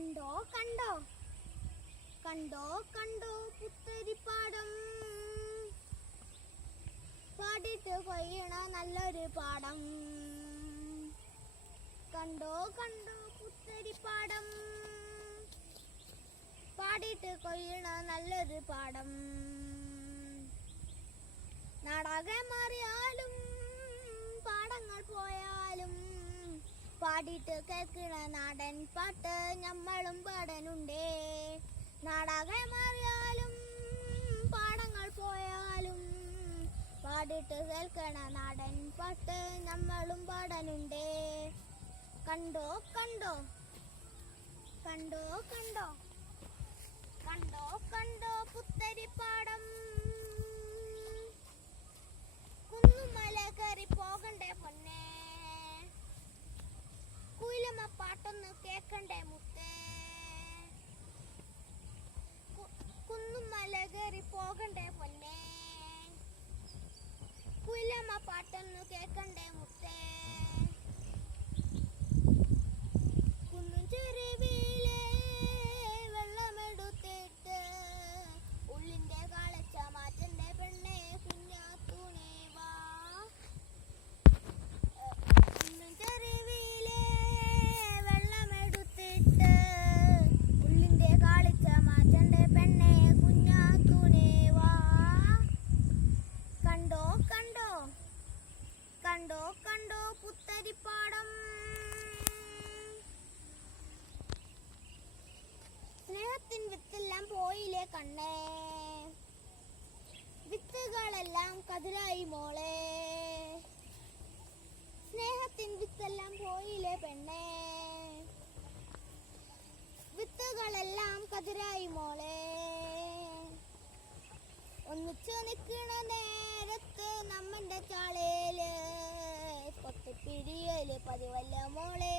കണ്ടോ കണ്ടോ കണ്ടോ കണ്ടോ പുത്തരിപ്പാടം, പാടിട്ട് കൊയ്യണ നല്ലൊരു പാടം. കണ്ടോ കണ്ടോ പുത്തരിപ്പാടം, പാടിട്ട് കൊയ്യണ നല്ലൊരു പാടം. നാടാകെ മാറിയാലും പാടങ്ങൾ പോയാലും പാടിട്ട് കേൾക്കണ നാടൻ പാട്ട് ഞമ്മളും പാടനുണ്ടേ. നാടാകെ മാറിയാലും പാടങ്ങൾ പോയാലും പാടിട്ട് കേൾക്കണ നാടൻ പാട്ട് ഞമ്മളും പാടനുണ്ടേ. കണ്ടോ കണ്ടോ കണ്ടോ കണ്ടോ കണ്ടോ കണ്ടോ പുത്തരിപ്പാടം, കുന്നുമല കയറി പോകണ്ടേ പൊന്നേ, കുയിലമ്മ പാട്ടൊന്ന് കേക്കണ്ടേ മുത്തേ. കുന്നുമല കയറി പോകണ്ടേ പൊന്നേ, കുയിലമ്മ പാട്ടൊന്ന് കേക്കണ്ടേ മുത്തേ. കുന്നും ചെരുവിലെ വെള്ളമെടുത്തിട്ട് ഉള്ളിന്റെ കാളച്ച മാറ്റന്റെ പെണ്ണെ കുഞ്ഞാത്തൂണേ വാ. കുന്നും ചെരുവിലെ വെള്ളമെടുത്തിട്ട് ഉള്ളിന്റെ കാളിച്ച മാറ്റന്റെ പെണ്ണെ കുഞ്ഞാത്തൂണേ വാ. കണ്ടോ കണ്ടോ കണ്ടോ കണ്ടോ പുത്തരിപ്പാടം, സ്നേഹത്തിൻ വിത്തെല്ലാം പോയില്ലേ കണ്ണേ, വിത്തുകളെല്ലാം കതിരായി മോളെ. സ്നേഹത്തിൻ വിത്തെല്ലാം പോയില്ലേ പെണ്ണേ, വിത്തുകളെല്ലാം കതിരായി മോളെ. ഒന്നിച്ചു നിൽക്കണ നേരത്ത് നമ്മന്റെ ചാളയില് പൊട്ടിപ്പിടിയല് പതിവല്ല മോളെ.